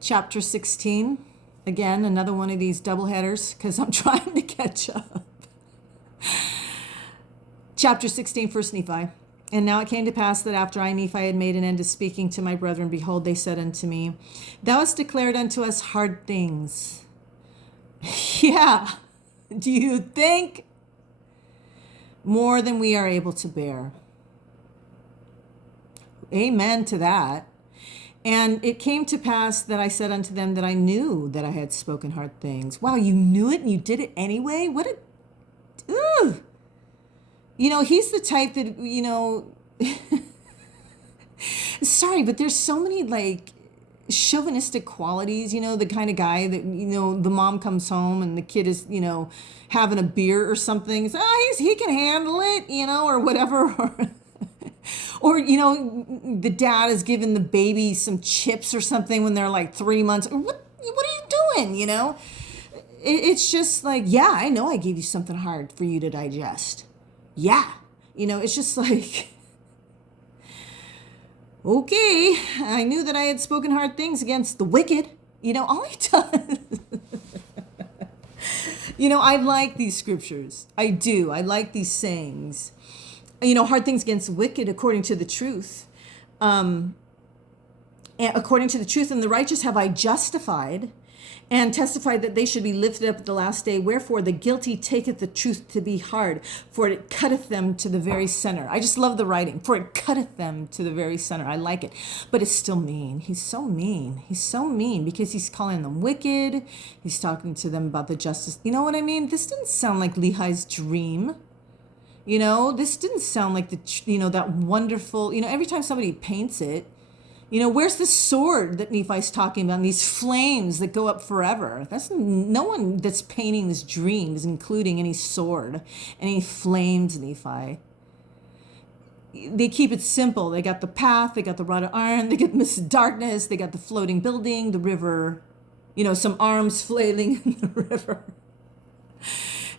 chapter 16. Again, another one of these double headers because I'm trying to catch up. Chapter 16, first Nephi. And now it came to pass that after I, Nephi, had made an end of speaking to my brethren, behold, they said unto me, Thou hast declared unto us hard things. Yeah. Do you think? More than we are able to bear. Amen to that. And it came to pass that I said unto them that I knew that I had spoken hard things. Wow, you knew it and you did it anyway? What a... Ugh. You know, he's the type that, you know... Sorry, but there's so many, like, chauvinistic qualities, you know, the kind of guy that, you know, the mom comes home and the kid is, you know, having a beer or something. So, he can handle it, you know, or whatever. Or, you know, the dad is giving the baby some chips or something when they're like 3 months. What are you doing, you know? It's just like, yeah, I know I gave you something hard for you to digest. Yeah. You know, it's just like... Okay, I knew that I had spoken hard things against the wicked. You know, all he does. You know, I like these scriptures. I do. I like these sayings. You know, hard things against the wicked according to the truth. And according to the truth and the righteous have I justified and testified that they should be lifted up at the last day. Wherefore the guilty taketh the truth to be hard, for it cutteth them to the very center. I just love the writing. For it cutteth them to the very center. I like it. But it's still mean. He's so mean. He's so mean because he's calling them wicked. He's talking to them about the justice. You know what I mean? This didn't sound like Lehi's dream. You know, this didn't sound like that wonderful, you know, every time somebody paints it, you know, where's the sword that Nephi's talking about? And these flames that go up forever. That's no one that's painting this dream is including any sword, any flames, Nephi. They keep it simple. They got the path, they got the rod of iron, they got the mist of darkness, they got the floating building, the river, you know, some arms flailing in the river.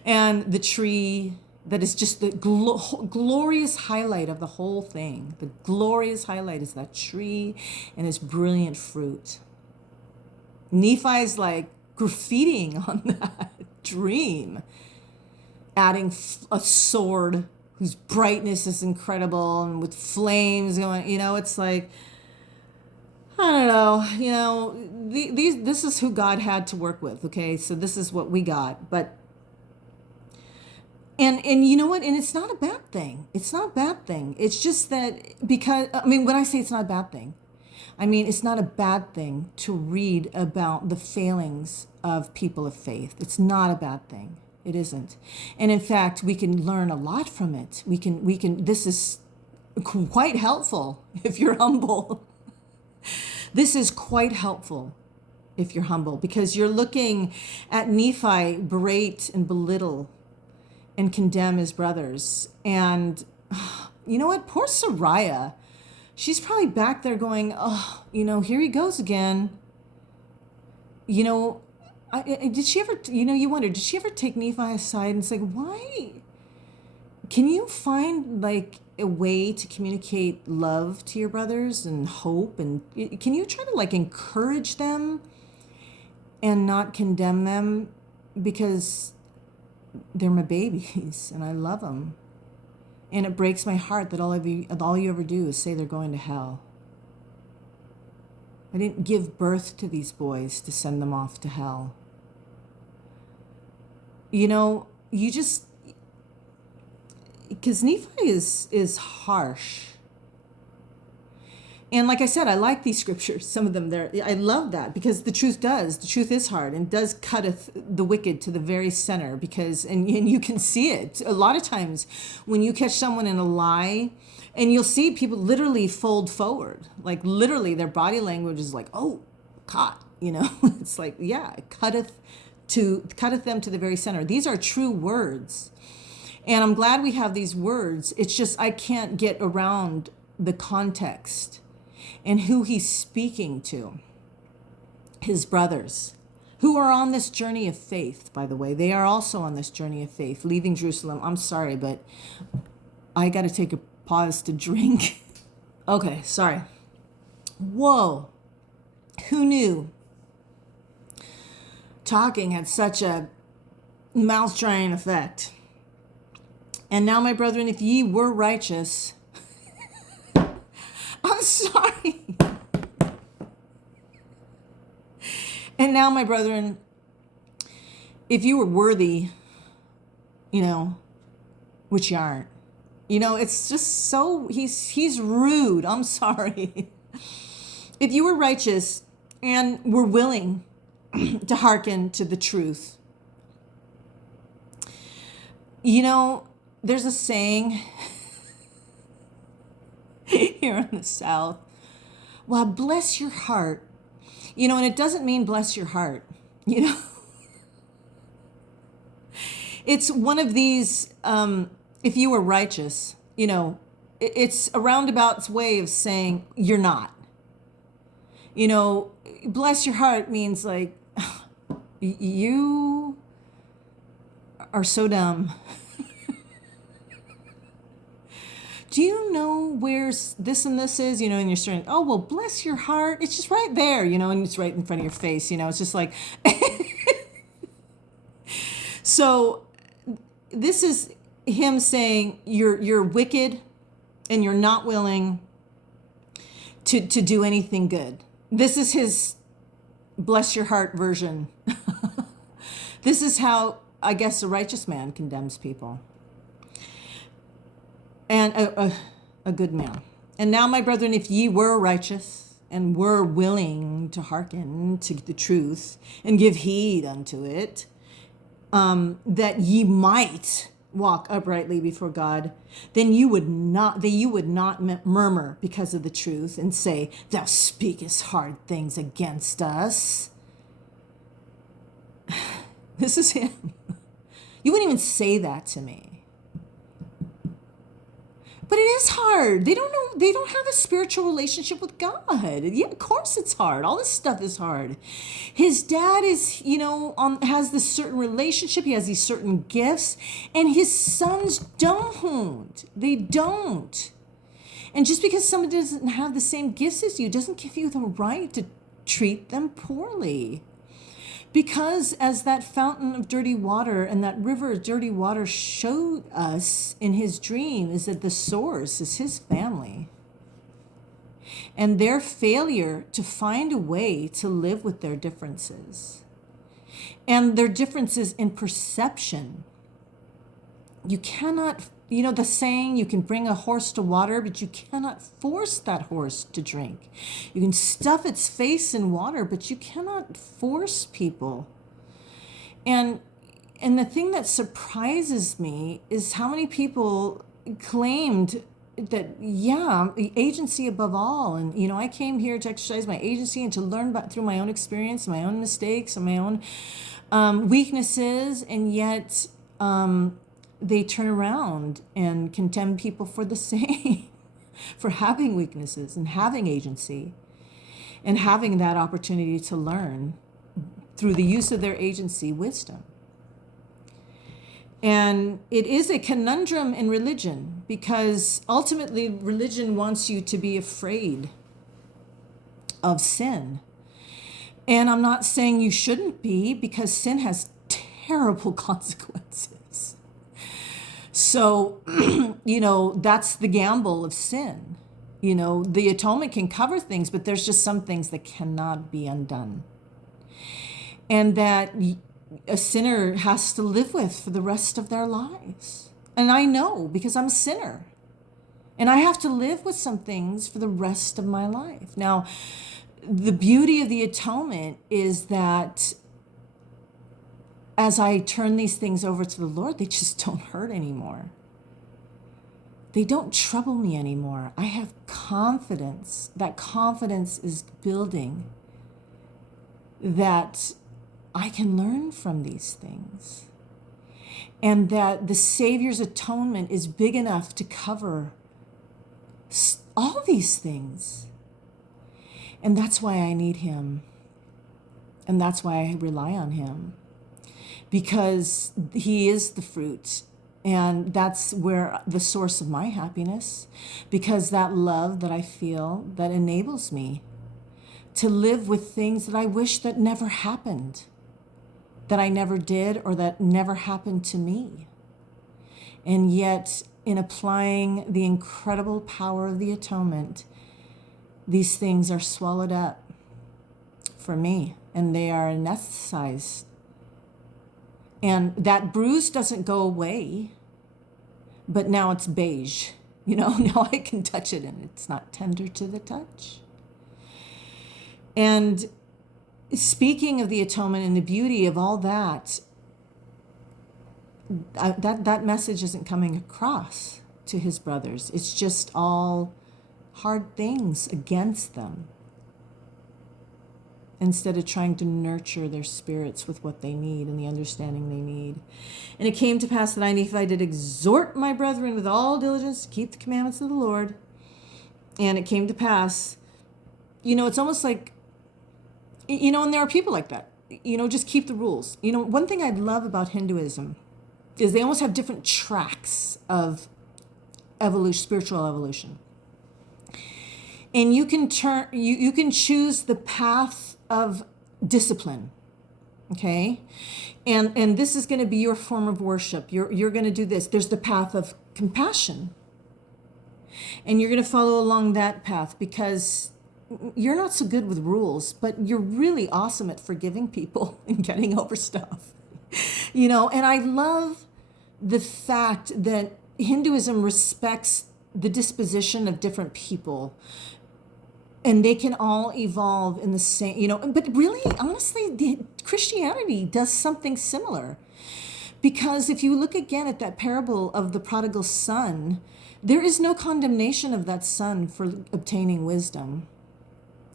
And the tree that is just the glorious highlight of the whole thing. The glorious highlight is that tree and its brilliant fruit. Nephi's like graffitiing on that dream, adding a sword whose brightness is incredible and with flames going, you know, it's like, I don't know, you know, this is who God had to work with, okay? So this is what we got, but And you know what? And it's not a bad thing. It's not a bad thing. It's just that because, I mean, when I say it's not a bad thing, I mean, it's not a bad thing to read about the failings of people of faith. It's not a bad thing. It isn't. And in fact, we can learn a lot from it. This is quite helpful if you're humble. This is quite helpful if you're humble because you're looking at Nephi berate and belittle and condemn his brothers. And you know what? Poor Sariah. She's probably back there going, oh, you know, here he goes again. You know, did she ever, you know, you wonder, did she ever take Nephi aside and say, why? Can you find like a way to communicate love to your brothers and hope? And can you try to like encourage them and not condemn them? Because they're my babies and I love them. And it breaks my heart that all you ever do is say they're going to hell. I didn't give birth to these boys to send them off to hell. You know, you just, because Nephi is harsh. And like I said, I like these scriptures, some of them there. I love that because the truth is hard and does cutteth the wicked to the very center because, and you can see it a lot of times when you catch someone in a lie and you'll see people literally fold forward, like literally their body language is like, oh, caught, you know, it's like, yeah, it cutteth them to the very center. These are true words. And I'm glad we have these words. It's just, I can't get around the context and who he's speaking to, his brothers, who are on this journey of faith, by the way. They are also on this journey of faith, leaving Jerusalem. I'm sorry, but I got to take a pause to drink. Okay, sorry. Whoa. Who knew talking had such a mouth-drying effect. And now, my brethren, if ye were righteous, I'm sorry. And now, my brethren, if you were worthy, which you aren't, it's just so, he's rude. I'm sorry. If you were righteous and were willing to hearken to the truth, there's a saying here in the South, well, bless your heart, and it doesn't mean bless your heart, It's one of these, if you were righteous, it's a roundabout way of saying you're not. Bless your heart means like, you are so dumb. Do you know where this and this is? And you're starting, oh, well, bless your heart. It's just right there, and it's right in front of your face. It's just like, so this is him saying you're wicked and you're not willing to do anything good. This is his bless your heart version. This is how, I guess, a righteous man condemns people. And a good man. And now, my brethren, if ye were righteous and were willing to hearken to the truth and give heed unto it, that ye might walk uprightly before God, then you would not murmur because of the truth and say, thou speakest hard things against us. This is him. You wouldn't even say that to me. But it is hard. They don't have a spiritual relationship with God. Yeah, of course it's hard. All this stuff is hard. His dad is, has this certain relationship. He has these certain gifts. And his sons don't. They don't. And just because somebody doesn't have the same gifts as you doesn't give you the right to treat them poorly. Because as that fountain of dirty water and that river of dirty water showed us in his dream, is that the source is his family. And their failure to find a way to live with their differences. And their differences in perception. You cannot, the saying, you can bring a horse to water, but you cannot force that horse to drink. You can stuff its face in water, but you cannot force people. And the thing that surprises me is how many people claimed that, agency above all. And, I came here to exercise my agency and to learn through my own experience, my own mistakes, and my own weaknesses. And yet, they turn around and condemn people for the same, for having weaknesses and having agency and having that opportunity to learn through the use of their agency, wisdom. And it is a conundrum in religion because ultimately religion wants you to be afraid of sin. And I'm not saying you shouldn't be, because sin has terrible consequences. So, that's the gamble of sin. The atonement can cover things, but there's just some things that cannot be undone. And that a sinner has to live with for the rest of their lives. And I know, because I'm a sinner. And I have to live with some things for the rest of my life. Now, the beauty of the atonement is that as I turn these things over to the Lord, they just don't hurt anymore. They don't trouble me anymore. I have confidence. That confidence is building that I can learn from these things. And that the Savior's atonement is big enough to cover all these things. And that's why I need him. And that's why I rely on him. Because he is the fruit. And that's where the source of my happiness. Because that love that I feel, that enables me to live with things that I wish that never happened. that I never did or that never happened to me. And yet, in applying the incredible power of the atonement, these things are swallowed up for me, and they are anesthetized. And that bruise doesn't go away, but now it's beige. Now I can touch it and it's not tender to the touch. And speaking of the atonement and the beauty of all that, that message isn't coming across to his brothers. It's just all hard things against them, instead of trying to nurture their spirits with what they need and the understanding they need. And it came to pass that I, Nephi, did exhort my brethren with all diligence to keep the commandments of the Lord. And it came to pass, it's almost like, and there are people like that, just keep the rules. One thing I love about Hinduism is they almost have different tracks of evolution, spiritual evolution. And you can choose the path of discipline, okay? And this is going to be your form of worship. You're going to do this. There's the path of compassion. And you're going to follow along that path because you're not so good with rules, but you're really awesome at forgiving people and getting over stuff. And I love the fact that Hinduism respects the disposition of different people, and they can all evolve in the same, but really, honestly, Christianity does something similar. Because if you look again at that parable of the prodigal son, there is no condemnation of that son for obtaining wisdom.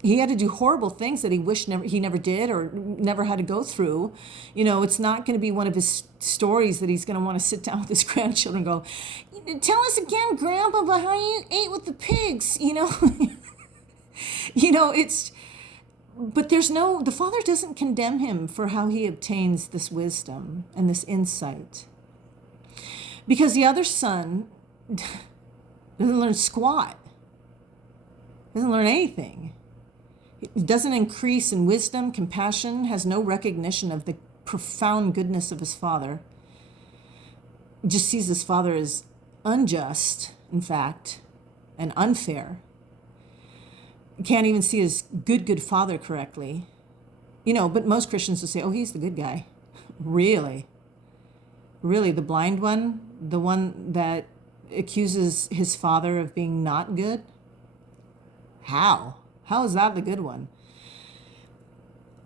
He had to do horrible things that he wished he never did or never had to go through. It's not going to be one of his stories that he's going to want to sit down with his grandchildren and go, tell us again, Grandpa, about how you ate with the pigs, but the Father doesn't condemn him for how he obtains this wisdom and this insight. Because the other son doesn't learn squat, doesn't learn anything. It doesn't increase in wisdom, compassion, has no recognition of the profound goodness of his father. Just sees his father as unjust, in fact, and unfair. Can't even see his good father correctly. But most Christians will say, oh, he's the good guy. Really? Really, the blind one? The one that accuses his father of being not good? How? How is that the good one?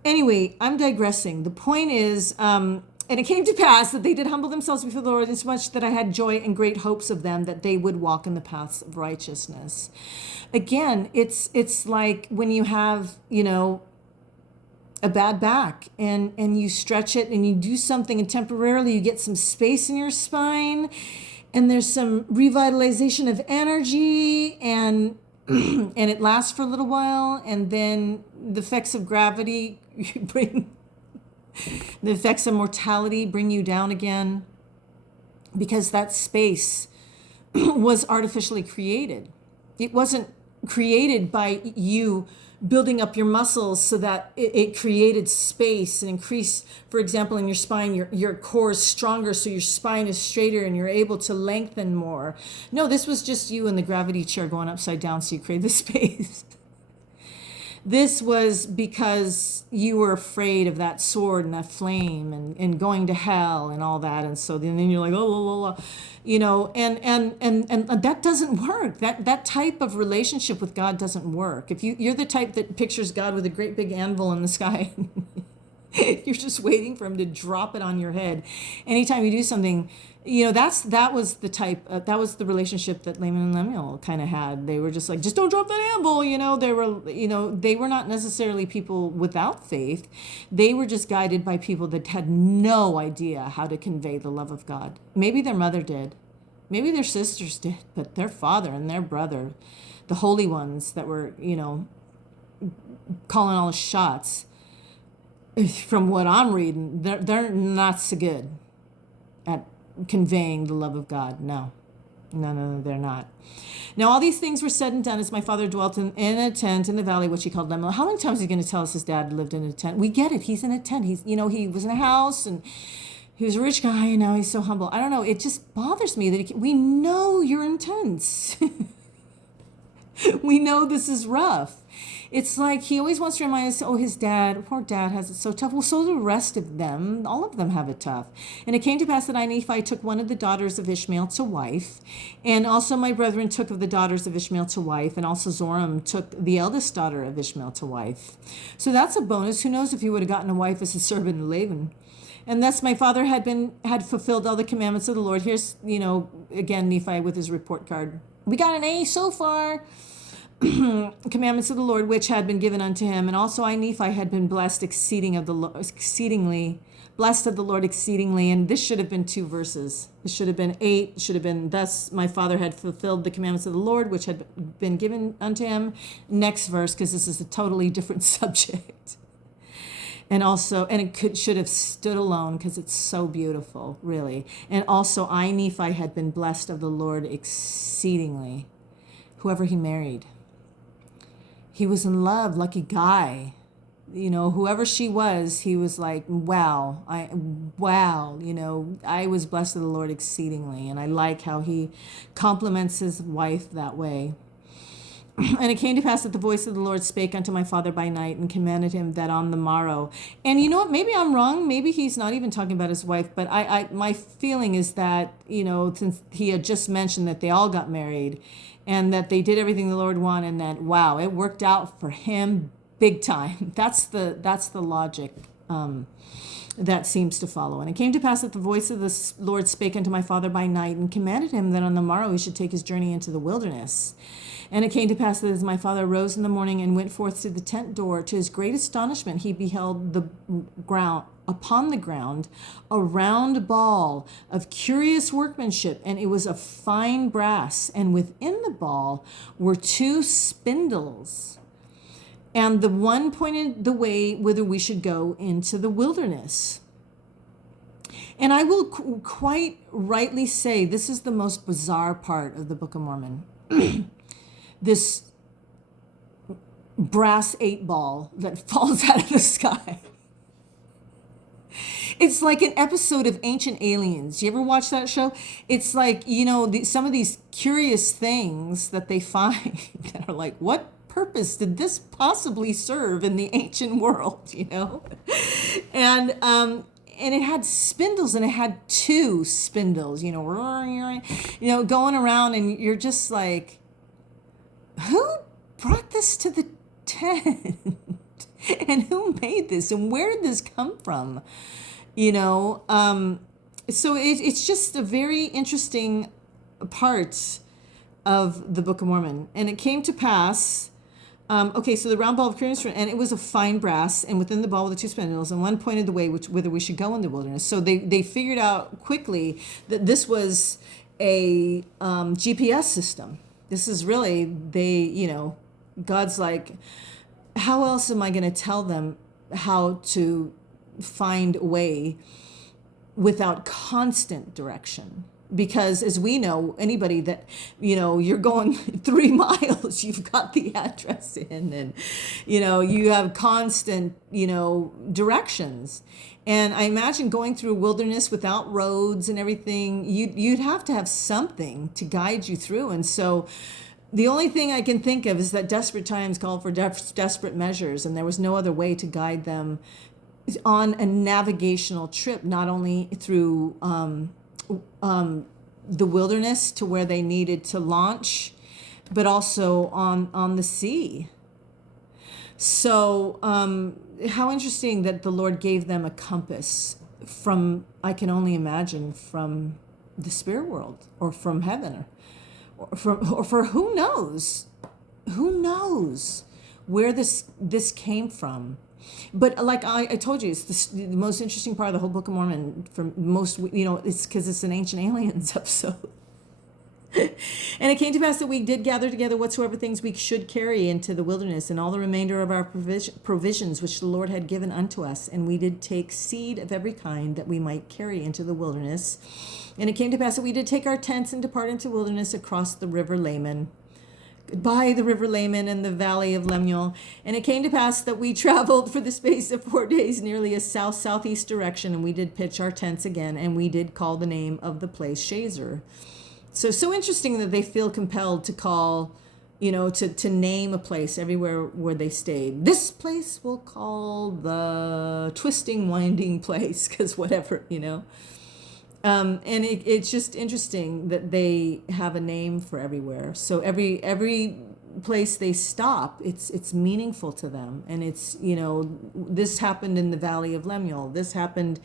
Anyway, I'm digressing. The point is, and it came to pass that they did humble themselves before the Lord, insomuch that I had joy and great hopes of them, that they would walk in the paths of righteousness. Again, it's like when you have, a bad back and you stretch it and you do something and temporarily you get some space in your spine and there's some revitalization of energy and it lasts for a little while, and then the effects of gravity the effects of mortality bring you down again, because that space was artificially created. It wasn't created by you building up your muscles so that it created space and increased, for example, in your spine, your core is stronger, so your spine is straighter and you're able to lengthen more. No, this was just you in the gravity chair going upside down, so you create the space. This was because you were afraid of that sword and that flame and going to hell and all that. And so then you're like, oh, and that doesn't work. That type of relationship with God doesn't work. If you're the type that pictures God with a great big anvil in the sky, you're just waiting for him to drop it on your head. Anytime you do something, that was the relationship that Laman and Lemuel kind of had. They were just like, just don't drop that anvil. They were not necessarily people without faith. They were just guided by people that had no idea how to convey the love of God. Maybe their mother did. Maybe their sisters did, but their father and their brother, the holy ones that were, calling all the shots, from what I'm reading, they're not so good at conveying the love of God. No. No, they're not. Now all these things were said and done as my father dwelt in a tent in the valley, which he called Lemuel. How many times is he going to tell us his dad lived in a tent? We get it. He's in a tent. He was in a house, and he was a rich guy, and now he's so humble. I don't know. It just bothers me that we know you're intense. We know this is rough. It's like he always wants to remind us, oh, his dad, poor dad, has it so tough. Well, so do the rest of them. All of them have it tough. And it came to pass that I, Nephi, took one of the daughters of Ishmael to wife. And also my brethren took of the daughters of Ishmael to wife. And also Zoram took the eldest daughter of Ishmael to wife. So that's a bonus. Who knows if he would have gotten a wife as a servant of Laban. And thus my father had fulfilled all the commandments of the Lord. Here's, again, Nephi with his report card. We got an A so far. Commandments of the Lord which had been given unto him, and also I, Nephi, had been blessed exceedingly, blessed of the Lord exceedingly. And this should have been 2 verses. This should have been 8. It should have been, thus my father had fulfilled the commandments of the Lord which had been given unto him. Next verse, because this is a totally different subject. And it should have stood alone because it's so beautiful, really. And also I, Nephi, had been blessed of the Lord exceedingly. Whoever he married. He was in love, lucky guy. Whoever she was, he was like, wow, I was blessed of the Lord exceedingly. And I like how he compliments his wife that way. And it came to pass that the voice of the Lord spake unto my father by night and commanded him that on the morrow. And you know what? Maybe I'm wrong. Maybe he's not even talking about his wife. But my feeling is that, since he had just mentioned that they all got married and that they did everything the Lord wanted, and that, wow, it worked out for him big time. That's the logic that seems to follow. And it came to pass that the voice of the Lord spake unto my father by night and commanded him that on the morrow he should take his journey into the wilderness. And it came to pass that as my father arose in the morning and went forth to the tent door, to his great astonishment, he beheld upon the ground a round ball of curious workmanship, and it was of fine brass, and within the ball were 2 spindles. And the one pointed the way whither we should go into the wilderness. And I will quite rightly say this is the most bizarre part of the Book of Mormon. This brass 8 ball that falls out of the sky. It's like an episode of Ancient Aliens. You ever watch that show? It's like, some of these curious things that they find that are like, what purpose did this possibly serve in the ancient world, And it had spindles, and it had 2 spindles, going around, and you're just like, who brought this to the tent? And who made this? And where did this come from? So it's just a very interesting part of the Book of Mormon. And it came to pass, so the round ball of curious, and it was of fine brass, and within the ball were the 2 spindles, and one pointed the way whither we should go in the wilderness. So they figured out quickly that this was a GPS system. This is really, God's like, how else am I going to tell them how to find a way without constant direction? Because as we know, anybody that, you're going 3 miles, you've got the address in, and, you have constant, directions. And I imagine going through a wilderness without roads and everything, you'd have to have something to guide you through. And so the only thing I can think of is that desperate times call for desperate measures, and there was no other way to guide them on a navigational trip, not only through the wilderness to where they needed to launch, but also on the sea. So how interesting that the Lord gave them a compass from, I can only imagine, from the spirit world or from heaven or for who knows where this came from. But like I told you, it's the most interesting part of the whole Book of Mormon. For most, it's because it's an Ancient Aliens episode. And it came to pass that we did gather together whatsoever things we should carry into the wilderness, and all the remainder of our provisions which the Lord had given unto us. And we did take seed of every kind that we might carry into the wilderness. And it came to pass that we did take our tents and depart into the wilderness across the river Laman, by the river Laman and the valley of Lemuel. And it came to pass that we traveled for the space of 4 days nearly a south-southeast direction, and we did pitch our tents again, and we did call the name of the place Shazer. So interesting that they feel compelled to call, to name a place everywhere where they stayed. This place we'll call the twisting, winding place, because whatever, And it's just interesting that they have a name for everywhere. So every place they stop, it's meaningful to them. And it's, this happened in the valley of Lemuel. This happened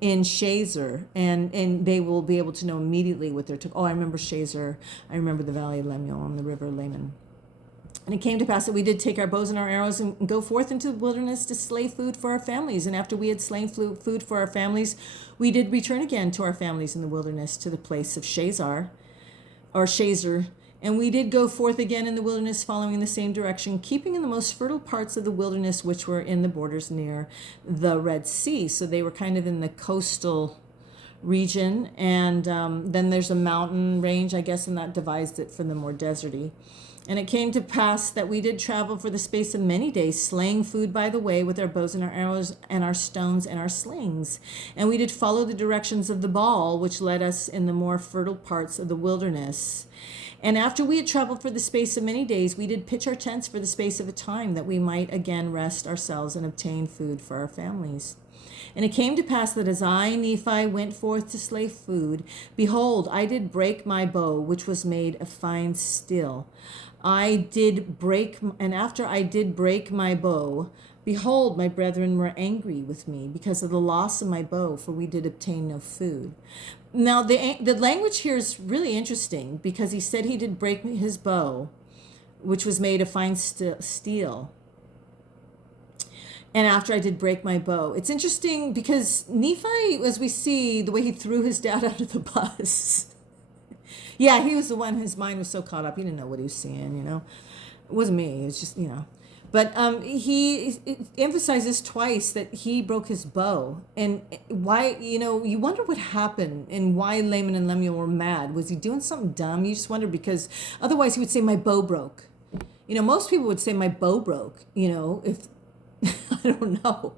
in Shazer, and they will be able to know immediately what they're talking. Oh, I remember Shazer. I remember the valley of Lemuel on the river Laman. And it came to pass that we did take our bows and our arrows and go forth into the wilderness to slay food for our families. And after we had slain food for our families, we did return again to our families in the wilderness to the place of Shazer. And we did go forth again in the wilderness, following the same direction, keeping in the most fertile parts of the wilderness, which were in the borders near the Red Sea. So they were kind of in the coastal region. And then there's a mountain range, I guess, and that divides it from the more deserty. And it came to pass that we did travel for the space of many days, slaying food by the way with our bows and our arrows and our stones and our slings. And we did follow the directions of the Baal, which led us in the more fertile parts of the wilderness. And after we had traveled for the space of many days, we did pitch our tents for the space of a time, that we might again rest ourselves and obtain food for our families. And it came to pass that as I, Nephi, went forth to slay food, behold, I did break my bow, which was made of fine steel. And after I did break my bow, behold, my brethren were angry with me because of the loss of my bow, for we did obtain no food. Now, the language here is really interesting, because he said he did break his bow, which was made of fine steel. And after I did break my bow. It's interesting because Nephi, as we see, the way he threw his dad out of the bus. Yeah, he was the one whose mind was so caught up. He didn't know what he was seeing, It wasn't me. It was just, But he emphasizes twice that he broke his bow. And why, you wonder what happened and why Laman and Lemuel were mad. Was he doing something dumb? You just wonder, because otherwise he would say, my bow broke. Most people would say my bow broke, if, I don't know.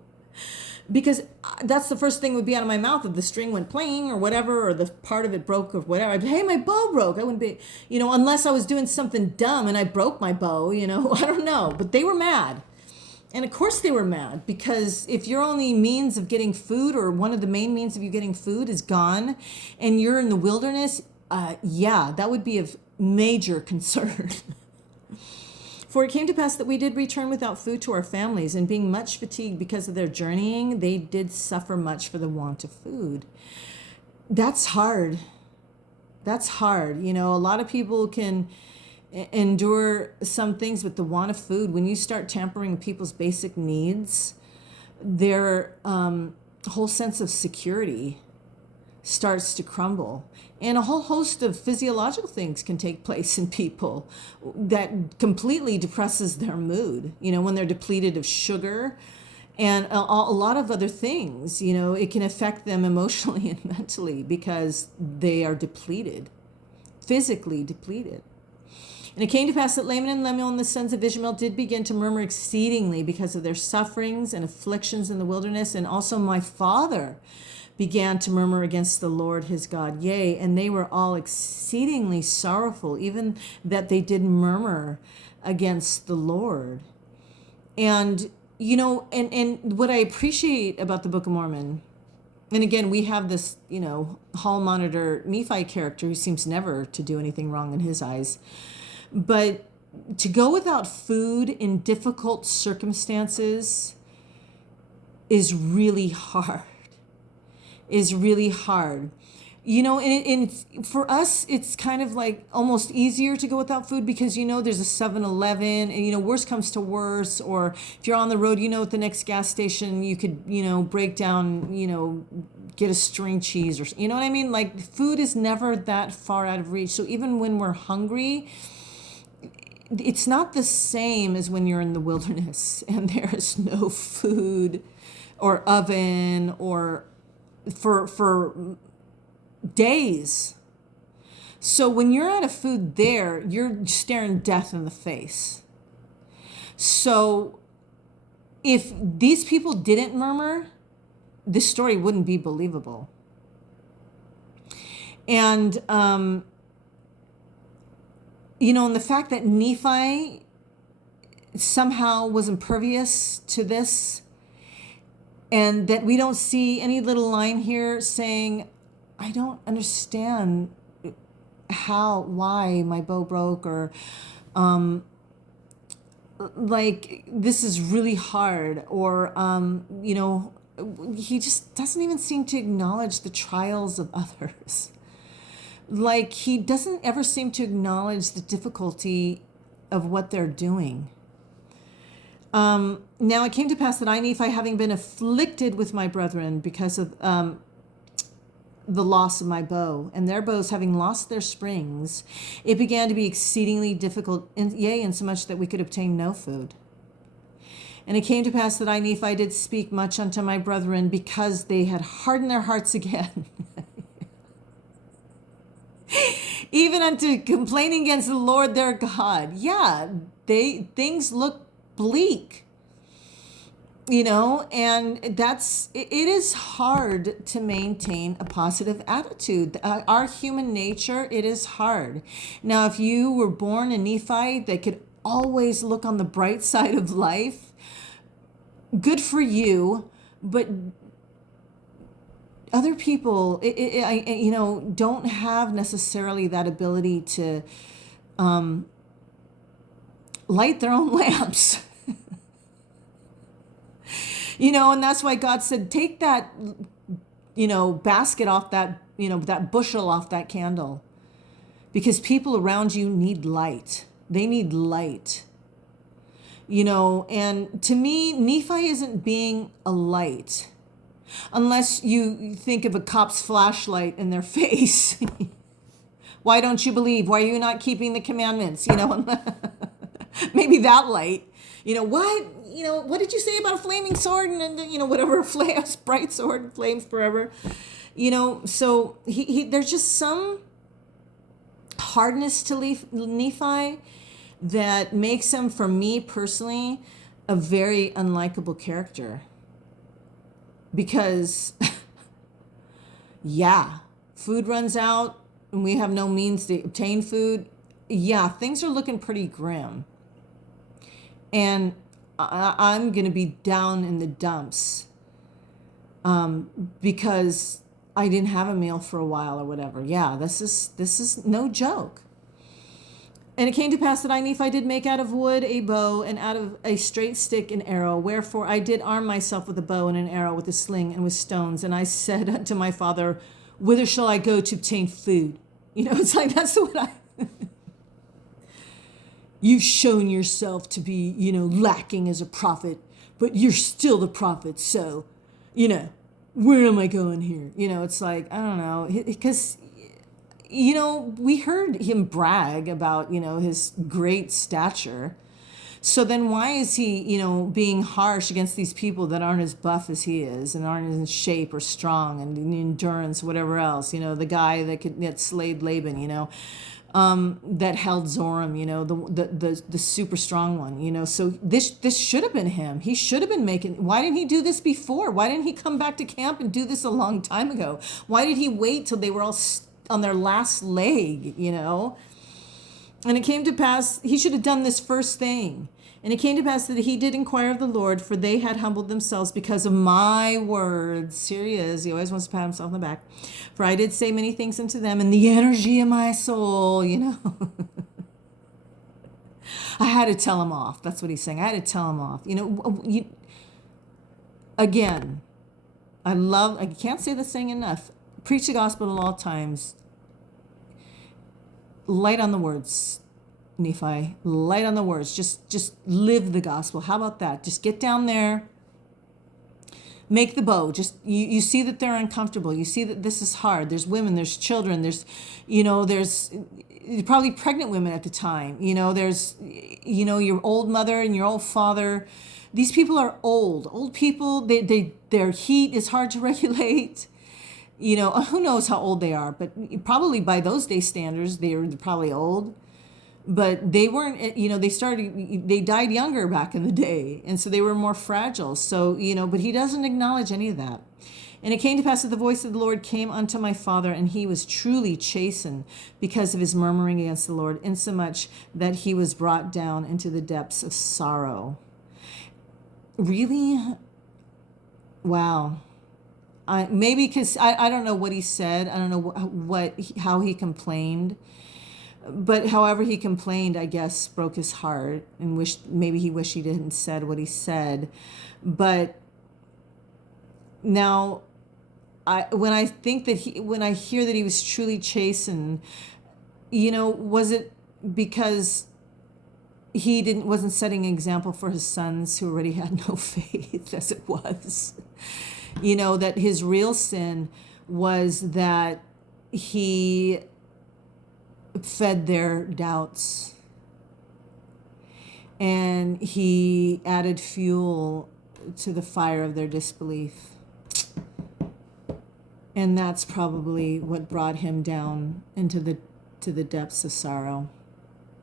Because that's the first thing would be out of my mouth if the string went pling or whatever, or the part of it broke or whatever. I'd be, hey, my bow broke. I wouldn't be, unless I was doing something dumb and I broke my bow, I don't know. But they were mad. And of course they were mad, because if your only means of getting food, or one of the main means of you getting food, is gone and you're in the wilderness, that would be of major concern. For it came to pass that we did return without food to our families, and being much fatigued because of their journeying, they did suffer much for the want of food. That's hard. That's hard. A lot of people can endure some things, but the want of food, when you start tampering people's basic needs, their whole sense of security starts to crumble. And a whole host of physiological things can take place in people that completely depresses their mood, when they're depleted of sugar and a lot of other things. It can affect them emotionally and mentally because they are depleted, physically depleted. And it came to pass that Laman and Lemuel and the sons of Ishmael did begin to murmur exceedingly because of their sufferings and afflictions in the wilderness. And also my father began to murmur against the Lord his God. Yea, and they were all exceedingly sorrowful, even that they did murmur against the Lord. And, and what I appreciate about the Book of Mormon, and again, we have this, hall monitor Nephi character who seems never to do anything wrong in his eyes. But to go without food in difficult circumstances is really hard. And for us, it's kind of like almost easier to go without food because, there's a 7-Eleven and, worse comes to worse. Or if you're on the road, at the next gas station, you could, break down, get a string cheese, or you know what I mean? Like, food is never that far out of reach. So even when we're hungry, it's not the same as when you're in the wilderness and there's no food or oven or for days. So when you're out of food there, you're staring death in the face. So if these people didn't murmur, this story wouldn't be believable. And, and the fact that Nephi somehow was impervious to this, and that we don't see any little line here saying, I don't understand why my bow broke, or like, this is really hard, or, he just doesn't even seem to acknowledge the trials of others. Like, he doesn't ever seem to acknowledge the difficulty of what they're doing. Now it came to pass that I, Nephi, having been afflicted with my brethren because of the loss of my bow, and their bows having lost their springs, it began to be exceedingly difficult, insomuch that we could obtain no food. And it came to pass that I, Nephi, did speak much unto my brethren, because they had hardened their hearts again, even unto complaining against the Lord their God. Yeah, things look bleak. And it is hard to maintain a positive attitude. Our human nature, it is hard. Now, if you were born a Nephi that could always look on the bright side of life, good for you. But other people, don't have necessarily that ability to light their own lamps. And that's why God said, take that, basket off that, that bushel off that candle. Because people around you need light. They need light. And to me, Nephi isn't being a light. Unless you think of a cop's flashlight in their face. Why don't you believe? Why are you not keeping the commandments? Maybe that light. What did you say about a flaming sword and whatever, bright sword flames forever. So there's just some hardness to Nephi that makes him, for me personally, a very unlikable character. Because, food runs out and we have no means to obtain food. Yeah, things are looking pretty grim. And I'm going to be down in the dumps because I didn't have a meal for a while or whatever. Yeah, this is no joke. And it came to pass that I, Nephi, did make out of wood a bow, and out of a straight stick an arrow. Wherefore I did arm myself with a bow and an arrow, with a sling and with stones. And I said unto my father, whither shall I go to obtain food? It's like, that's what you've shown yourself to be, lacking as a prophet, but you're still the prophet. So, where am I going here? It's like, I don't know, because, we heard him brag about, his great stature. So then why is he, being harsh against these people that aren't as buff as he is, and aren't in shape or strong and in endurance, whatever else, the guy that slayed Laban, that held Zoram, the super strong one, so this should have been him. He should have been why didn't he do this before? Why didn't he come back to camp and do this a long time ago? Why did he wait till they were all on their last leg, And it came to pass, he should have done this first thing. And it came to pass that he did inquire of the Lord, for they had humbled themselves because of my words. Here he is. He always wants to pat himself on the back. For I did say many things unto them in the energy of my soul, I had to tell him off. That's what he's saying. I had to tell him off. Again, I can't say this saying enough. Preach the gospel at all times. Light on the words, Nephi. Light on the words. Just live the gospel. How about that? Just get down there. make the bow. Just you see that they're uncomfortable. You see that this is hard. There's women, there's children, there's probably pregnant women at the time. There's your old mother and your old father. These people are old people. Their heat is hard to regulate. Who knows how old they are, but probably by those day standards, they're probably old. But they weren't, they died younger back in the day. And so they were more fragile. So, but he doesn't acknowledge any of that. And it came to pass that the voice of the Lord came unto my father, and he was truly chastened because of his murmuring against the Lord, insomuch that he was brought down into the depths of sorrow. Really? Wow. Maybe because I don't know what he said. I don't know how he complained. But however he complained, I guess, broke his heart, and maybe he wished he didn't said what he said. But now, when I hear that he was truly chastened, was it because he wasn't setting an example for his sons who already had no faith, as it was? That his real sin was that he fed their doubts, and he added fuel to the fire of their disbelief. And that's probably what brought him down into the depths of sorrow.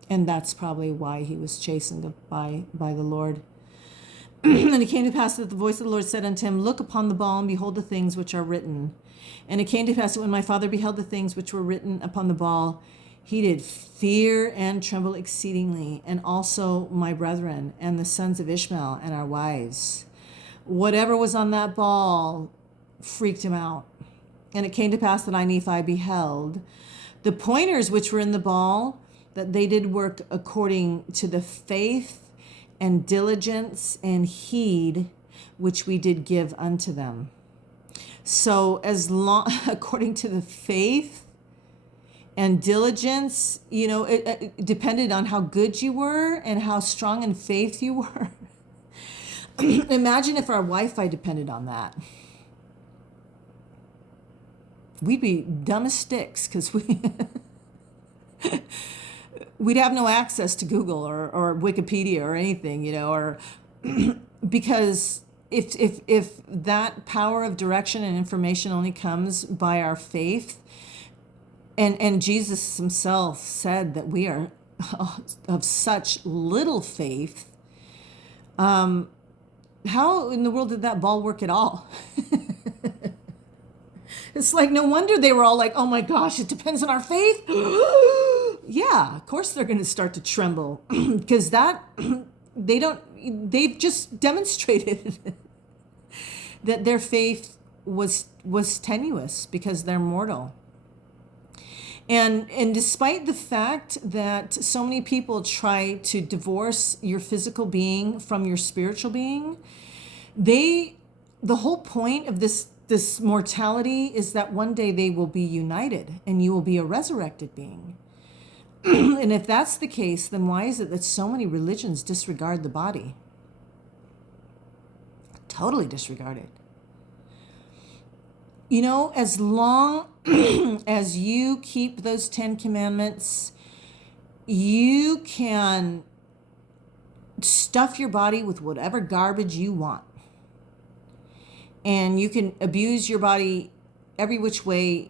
And that's probably why he was chastened by the Lord. And it came to pass that the voice of the Lord said unto him, Look upon the ball, and behold the things which are written. And it came to pass that when my father beheld the things which were written upon the ball, he did fear and tremble exceedingly, and also my brethren and the sons of Ishmael and our wives. Whatever was on that ball freaked him out. And it came to pass that I, Nephi, beheld the pointers which were in the ball, that they did work according to the faith and diligence and heed which we did give unto them. So as long, according to the faith and diligence, it depended on how good you were and how strong in faith you were. Imagine if our Wi-Fi depended on that. We'd be dumb as sticks, because we'd have no access to Google or Wikipedia or anything, or because if that power of direction and information only comes by our faith, and Jesus himself said that we are of such little faith, how in the world did that ball work at all? It's like, no wonder they were all like, oh my gosh, it depends on our faith. Yeah, of course they're going to start to tremble, because they've just demonstrated that their faith was tenuous because they're mortal. And despite the fact that so many people try to divorce your physical being from your spiritual being, the whole point of this mortality is that one day they will be united and you will be a resurrected being. And if that's the case, then why is it that so many religions disregard the body? Totally disregard it. As long as you keep those 10 commandments, you can stuff your body with whatever garbage you want. And you can abuse your body every which way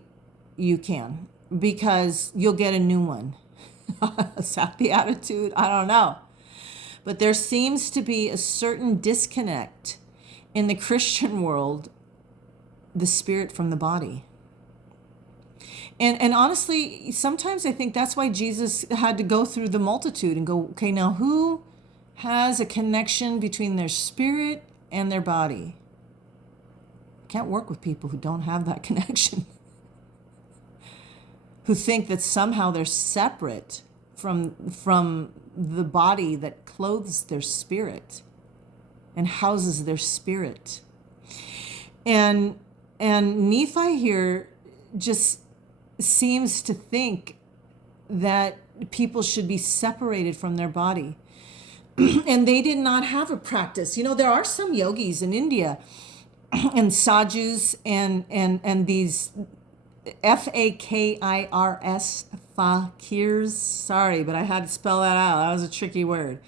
you can, because you'll get a new one. Is that the attitude? I don't know. But there seems to be a certain disconnect in the Christian world, the spirit from the body. And honestly, sometimes I think that's why Jesus had to go through the multitude and go, okay, now who has a connection between their spirit and their body? Can't work with people who don't have that connection, who think that somehow they're separate from the body that clothes their spirit and houses their spirit. And Nephi here just seems to think that people should be separated from their body. And they did not have a practice. There are some yogis in India and Sajus and these Fakirs, fakirs. Sorry, but I had to spell that out. That was a tricky word.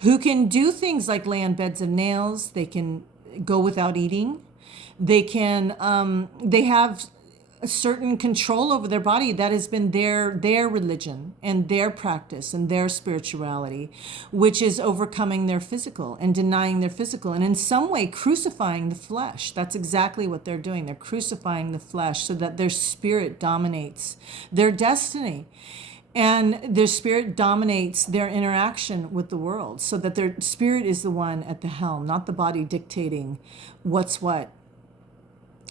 Who can do things like lay on beds of nails. They can go without eating. They can. They have a certain control over their body that has been their religion and their practice and their spirituality, which is overcoming their physical and denying their physical and in some way crucifying the flesh. That's exactly what they're doing. They're crucifying the flesh so that their spirit dominates their destiny. And their spirit dominates their interaction with the world, so that their spirit is the one at the helm, not the body dictating what's what.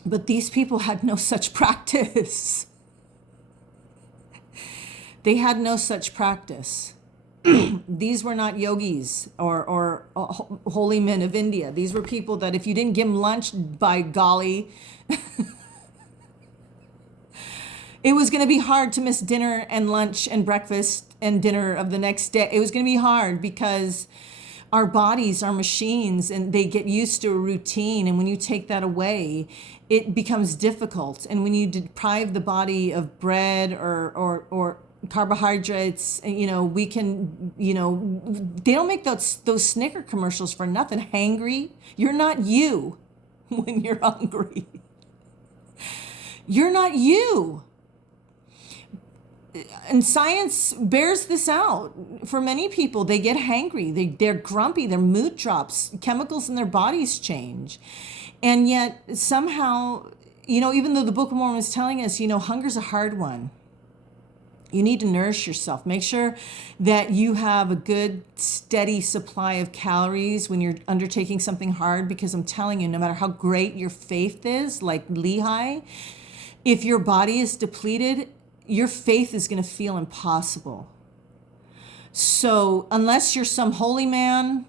But these people had no such practice. They had no such practice. These were not yogis or holy men of India. These were people that if you didn't give them lunch, by golly, it was going to be hard to miss dinner and lunch and breakfast and dinner of the next day. It was going to be hard because our bodies are machines and they get used to a routine. And when you take that away, it becomes difficult. And when you deprive the body of bread or carbohydrates, we can, they don't make those Snicker commercials for nothing. Hangry. You're not you when you're hungry. You're not you. And science bears this out. For many people, they get hangry, they're grumpy, their mood drops, chemicals in their bodies change. And yet somehow, even though the Book of Mormon is telling us, hunger's a hard one. You need to nourish yourself. Make sure that you have a good, steady supply of calories when you're undertaking something hard, because I'm telling you, no matter how great your faith is, like Lehi, if your body is depleted, your faith is going to feel impossible. So unless you're some holy man,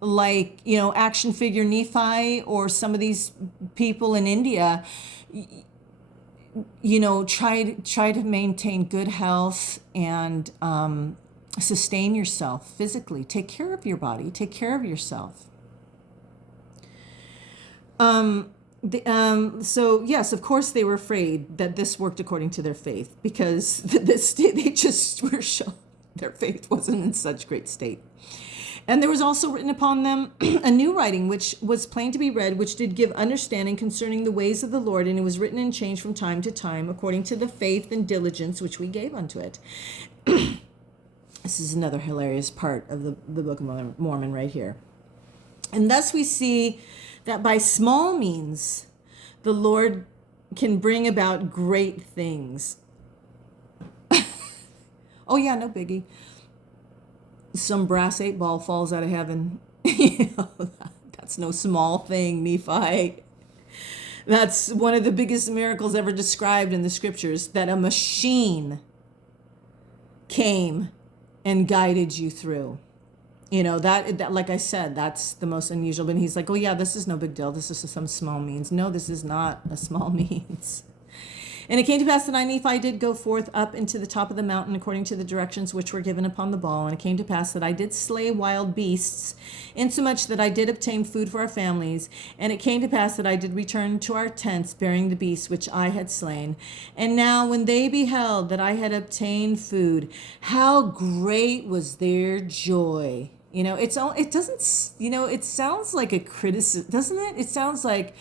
like, action figure Nephi or some of these people in India, try to maintain good health and sustain yourself physically. Take care of your body. Take care of yourself. So yes, of course they were afraid that this worked according to their faith, because they just were shown their faith wasn't in such great state. And there was also written upon them a new writing, which was plain to be read, which did give understanding concerning the ways of the Lord, and it was written and changed from time to time according to the faith and diligence which we gave unto it. This is another hilarious part of the Book of Mormon right here. And thus we see that by small means, the Lord can bring about great things. Oh yeah, no biggie. Some brass 8-ball falls out of heaven. That's no small thing, Nephi. That's one of the biggest miracles ever described in the scriptures, that a machine came and guided you through. That, like I said, that's the most unusual. But he's like, oh yeah, this is no big deal. This is some small means. No, this is not a small means. And it came to pass that I, Nephi, did go forth up into the top of the mountain according to the directions which were given upon the ball. And it came to pass that I did slay wild beasts, insomuch that I did obtain food for our families. And it came to pass that I did return to our tents, bearing the beasts which I had slain. And now when they beheld that I had obtained food, how great was their joy. It doesn't, it sounds like a criticism, doesn't it? It sounds like,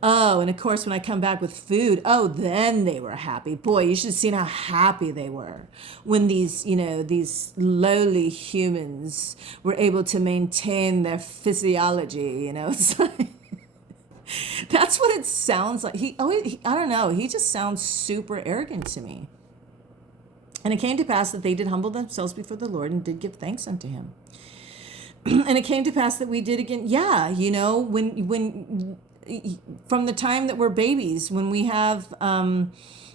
oh, and of course, when I come back with food, oh, then they were happy. Boy, you should have seen how happy they were when these lowly humans were able to maintain their physiology. It's like, that's what it sounds like. I don't know. He just sounds super arrogant to me. And it came to pass that they did humble themselves before the Lord and did give thanks unto him. And it came to pass that we did again. Yeah, when from the time that we're babies, when we have, fat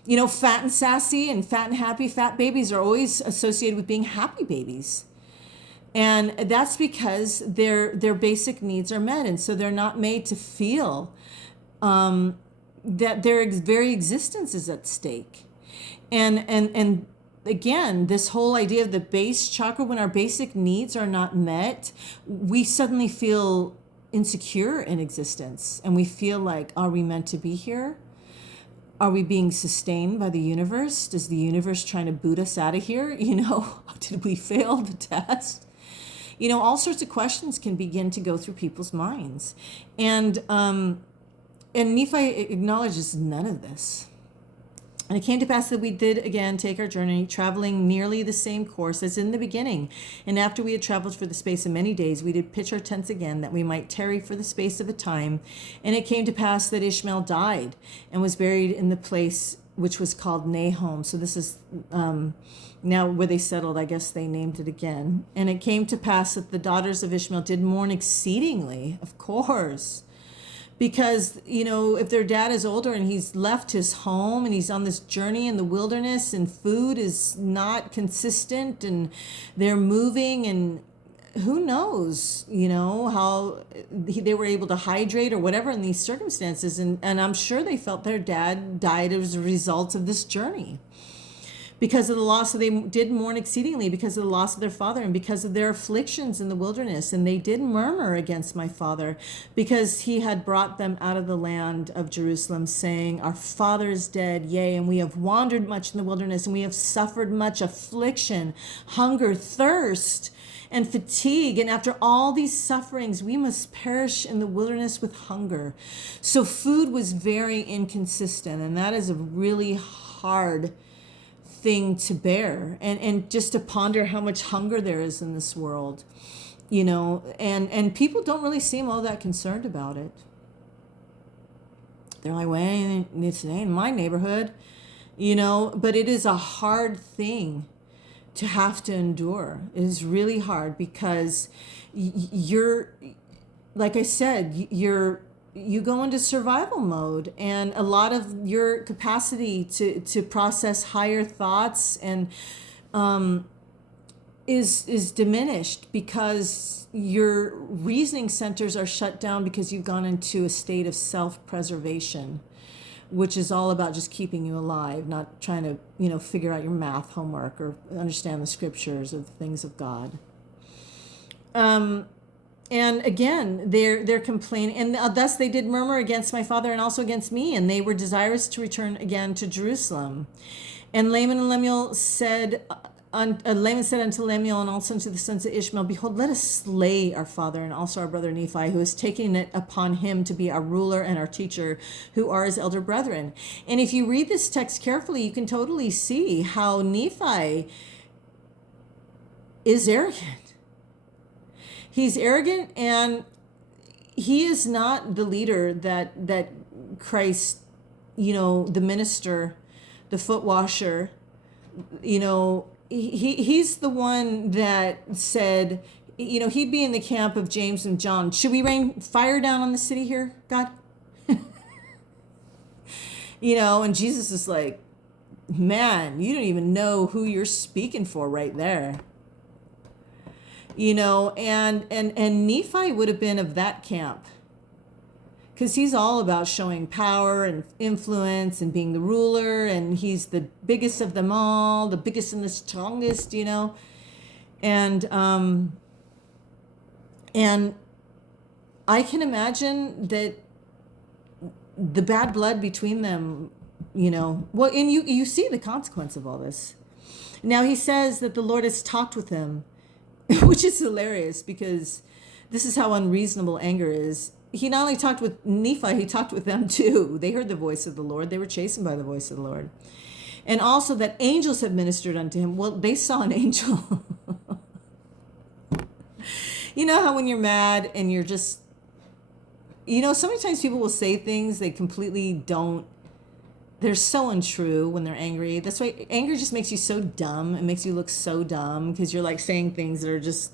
and sassy and fat and happy, fat babies are always associated with being happy babies. And that's because their basic needs are met. And so they're not made to feel that their very existence is at stake. And again, this whole idea of the base chakra, when our basic needs are not met, we suddenly feel insecure in existence, and we feel like, are we meant to be here? Are we being sustained by the universe? Is the universe trying to boot us out of here? Did we fail the test? All sorts of questions can begin to go through people's minds. And Nephi acknowledges none of this. And it came to pass that we did again take our journey, traveling nearly the same course as in the beginning. And after we had traveled for the space of many days, we did pitch our tents again, that we might tarry for the space of a time. And it came to pass that Ishmael died and was buried in the place which was called Nahom. So this is now where they settled. I guess they named it again. And it came to pass that the daughters of Ishmael did mourn exceedingly, of course. Because, if their dad is older and he's left his home and he's on this journey in the wilderness and food is not consistent and they're moving, and who knows, how they were able to hydrate or whatever in these circumstances. And I'm sure they felt their dad died as a result of this journey. Because of the loss, they did mourn exceedingly because of the loss of their father and because of their afflictions in the wilderness. And they did murmur against my father because he had brought them out of the land of Jerusalem, saying, our father is dead, yea, and we have wandered much in the wilderness, and we have suffered much affliction, hunger, thirst, and fatigue. And after all these sufferings, we must perish in the wilderness with hunger. So food was very inconsistent, and that is a really hard thing to bear, and just to ponder how much hunger there is in this world, and people don't really seem all that concerned about it. They're like, well, it's in my neighborhood, but it is a hard thing to have to endure. It is really hard because you're, like I said, you go into survival mode, and a lot of your capacity to process higher thoughts and is diminished because your reasoning centers are shut down because you've gone into a state of self-preservation, which is all about just keeping you alive, not trying to figure out your math homework or understand the scriptures or the things of God. And again, they're complaining, and thus they did murmur against my father and also against me, and they were desirous to return again to Jerusalem. And Laman and Lemuel said, Laman said unto Lemuel and also unto the sons of Ishmael, behold, let us slay our father and also our brother Nephi, who is taking it upon him to be our ruler and our teacher, who are his elder brethren. And if you read this text carefully, you can totally see how Nephi is arrogant. He's arrogant, and he is not the leader that Christ, the minister, the foot washer, he's the one that said, he'd be in the camp of James and John. Should we rain fire down on the city here, God? And Jesus is like, man, you don't even know who you're speaking for right there. And Nephi would have been of that camp, because he's all about showing power and influence and being the ruler, and he's the biggest of them all, the biggest and the strongest, and I can imagine that the bad blood between them, well, and you see the consequence of all this. Now he says that the Lord has talked with him, which is hilarious because this is how unreasonable anger is. He not only talked with Nephi, he talked with them too. They heard the voice of the Lord. They were chastened by the voice of the Lord. And also that angels have ministered unto him. Well, they saw an angel. You know how when you're mad and you're just, so many times people will say things they completely don't, they're so untrue when they're angry. That's why anger just makes you so dumb. It makes you look so dumb because you're like saying things that are just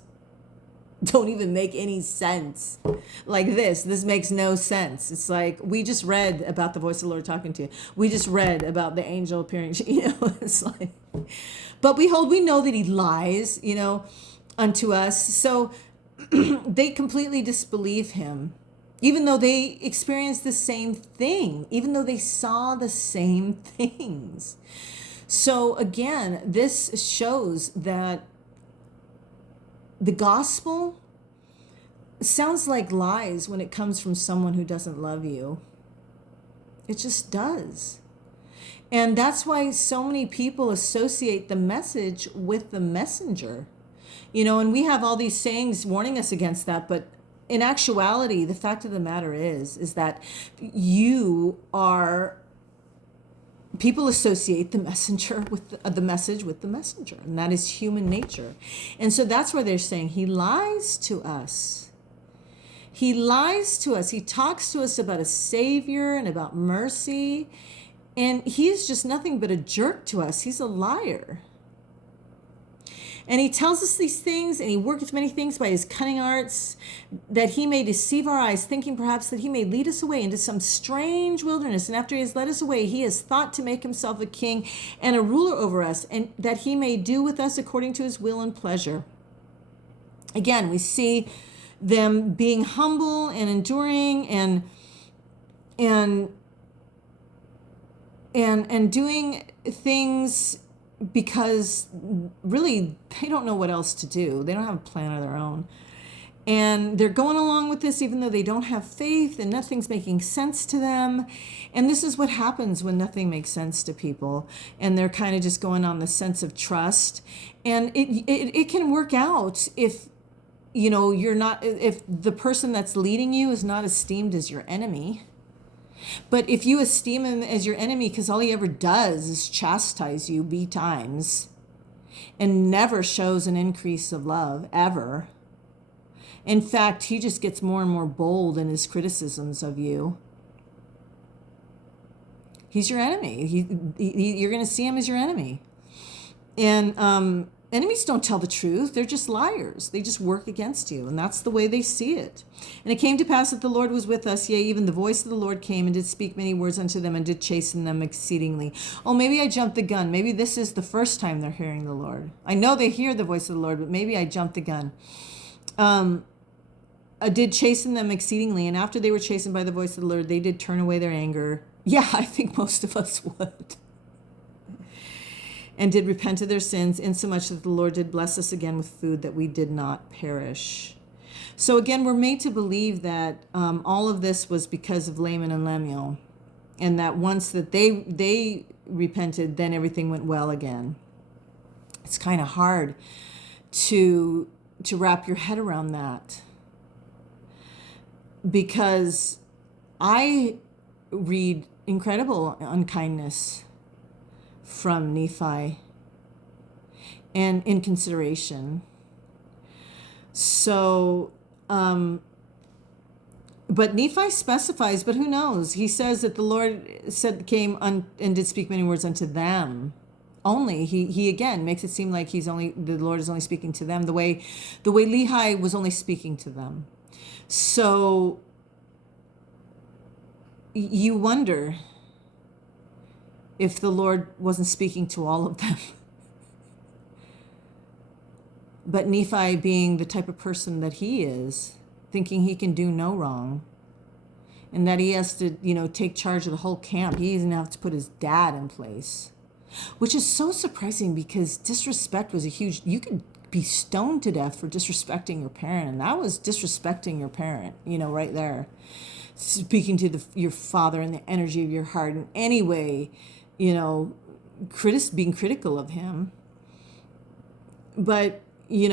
don't even make any sense. Like this makes no sense. It's like, we just read about the voice of the Lord talking to you. We just read about the angel appearing to you. It's like, but behold, we know that he lies, unto us. So they completely disbelieve him. Even though they experienced the same thing, even though they saw the same things. So again, this shows that the gospel sounds like lies when it comes from someone who doesn't love you. It just does. And that's why so many people associate the message with the messenger. And we have all these sayings warning us against that, but in actuality, the fact of the matter is that people associate the messenger with the message with the messenger, and that is human nature. And so that's why they're saying he lies to us. He lies to us. He talks to us about a savior and about mercy, and he is just nothing but a jerk to us. He's a liar. And he tells us these things, and he worketh many things by his cunning arts, that he may deceive our eyes, thinking perhaps that he may lead us away into some strange wilderness. And after he has led us away, he has thought to make himself a king and a ruler over us, and that he may do with us according to his will and pleasure. Again, we see them being humble and enduring and doing things because really they don't know what else to do. They don't have a plan of their own. And they're going along with this even though they don't have faith and nothing's making sense to them. And this is what happens when nothing makes sense to people and they're kind of just going on the sense of trust. And it can work out if if the person that's leading you is not esteemed as your enemy. But if you esteem him as your enemy because all he ever does is chastise you B times and never shows an increase of love, ever. In fact, he just gets more and more bold in his criticisms of you. He's your enemy. You're going to see him as your enemy. And enemies don't tell the truth. They're just liars. They just work against you. And that's the way they see it. And it came to pass that the Lord was with us. Yea, even the voice of the Lord came and did speak many words unto them and did chasten them exceedingly. Oh, maybe I jumped the gun. Maybe this is the first time they're hearing the Lord. I know they hear the voice of the Lord, but maybe I jumped the gun. I did chasten them exceedingly. And after they were chastened by the voice of the Lord, they did turn away their anger. Yeah, I think most of us would. And did repent of their sins, insomuch that the Lord did bless us again with food, that we did not perish. So again, we're made to believe that all of this was because of Laman and Lemuel, and that once that they repented, then everything went well again. It's kind of hard to wrap your head around that, because I read incredible unkindness from Nephi and inconsideration. So, but Nephi specifies, but who knows? He says that the Lord came and did speak many words unto them. Only he again makes it seem like the Lord is only speaking to them the way Lehi was only speaking to them. So you wonder if the Lord wasn't speaking to all of them. But Nephi, being the type of person that he is, thinking he can do no wrong, and that he has to, take charge of the whole camp. He doesn't have to put his dad in place, which is so surprising, because disrespect was you could be stoned to death for disrespecting your parent, and that was disrespecting your parent, right there. Speaking to your father and the energy of your heart in any way, being critical of him. But, I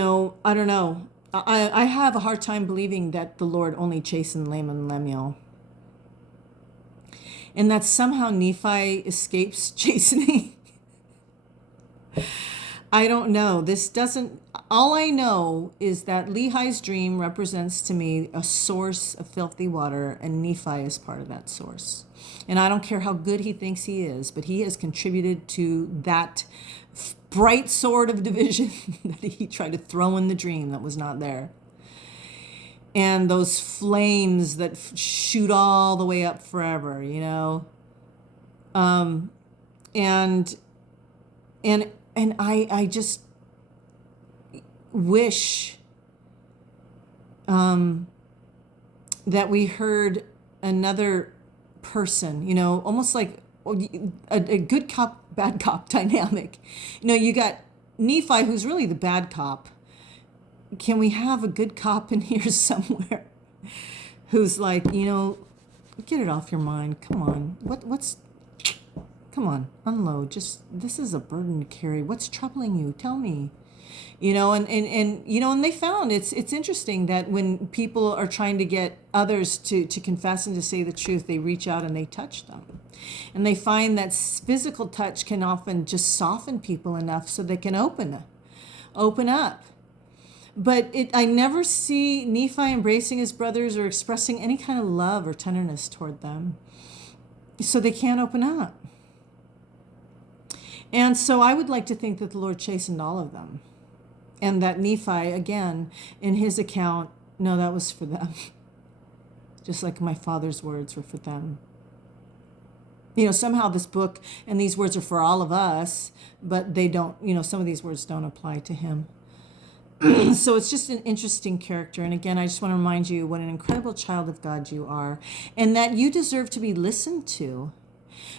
don't know. I have a hard time believing that the Lord only chastened Laman and Lemuel, and that somehow Nephi escapes chastening. I don't know. All I know is that Lehi's dream represents to me a source of filthy water, and Nephi is part of that source. And I don't care how good he thinks he is, but he has contributed to that bright sword of division that he tried to throw in the dream that was not there. And those flames that shoot all the way up forever, And I just wish that we heard another person, almost like a good cop, bad cop dynamic. You got Nephi, who's really the bad cop, can we have a good cop in here somewhere who's like, get it off your mind. Come on. Come on, unload. Just, this is a burden to carry. What's troubling you? Tell me. And they found it's interesting that when people are trying to get others to confess and to say the truth, they reach out and they touch them. And they find that physical touch can often just soften people enough so they can open up. But I never see Nephi embracing his brothers or expressing any kind of love or tenderness toward them. So they can't open up. And so I would like to think that the Lord chastened all of them. And that Nephi, again, in his account, no, that was for them. Just like my father's words were for them. Somehow this book and these words are for all of us, but they don't, some of these words don't apply to him. So it's just an interesting character. And again, I just want to remind you what an incredible child of God you are, and that you deserve to be listened to.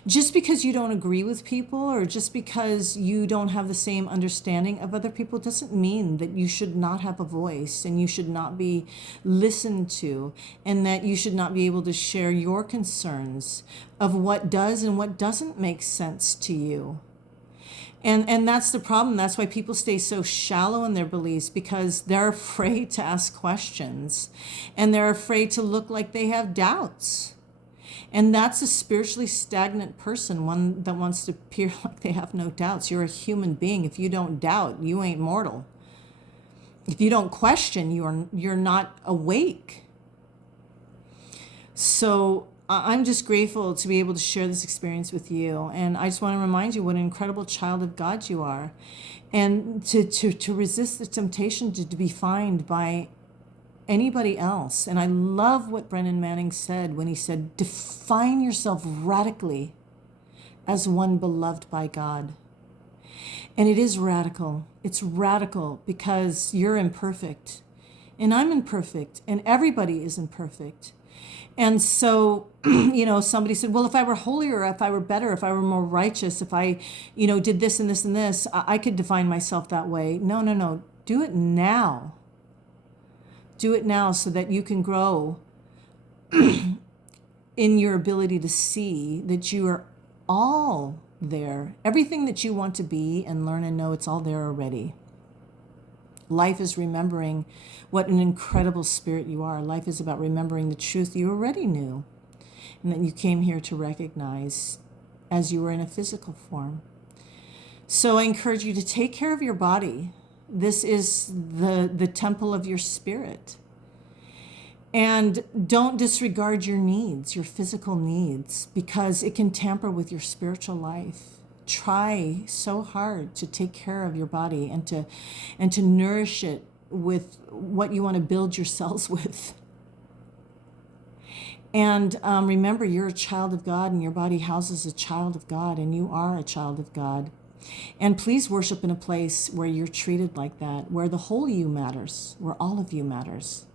Just because you don't agree with people or just because you don't have the same understanding of other people doesn't mean that you should not have a voice and you should not be listened to, and that you should not be able to share your concerns of what does and what doesn't make sense to you. And that's the problem. That's why people stay so shallow in their beliefs, because they're afraid to ask questions and they're afraid to look like they have doubts. And that's a spiritually stagnant person, one that wants to appear like they have no doubts. You're a human being. If you don't doubt, you ain't mortal. If you don't question, you're not awake. So I'm just grateful to be able to share this experience with you. And I just want to remind you what an incredible child of God you are. And to resist the temptation to be defined by anybody else. And I love what Brennan Manning said when he said, define yourself radically as one beloved by God. And it is radical. It's radical because you're imperfect and I'm imperfect and everybody is imperfect. And so, somebody said, well, if I were holier, if I were better, if I were more righteous, if I, did this and this and this, I could define myself that way. No. Do it now. Do it now so that you can grow in your ability to see that you are all there. Everything that you want to be and learn and know, it's all there already. Life is remembering what an incredible spirit you are. Life is about remembering the truth you already knew and that you came here to recognize as you were in a physical form. So I encourage you to take care of your body. This is the temple of your spirit. And don't disregard your needs, your physical needs, because it can tamper with your spiritual life. Try so hard to take care of your body and to nourish it with what you want to build your cells with. And remember, you're a child of God, and your body houses a child of God, and you are a child of God. And please worship in a place where you're treated like that, where the whole you matters, where all of you matters.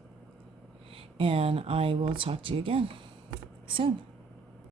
And I will talk to you again soon.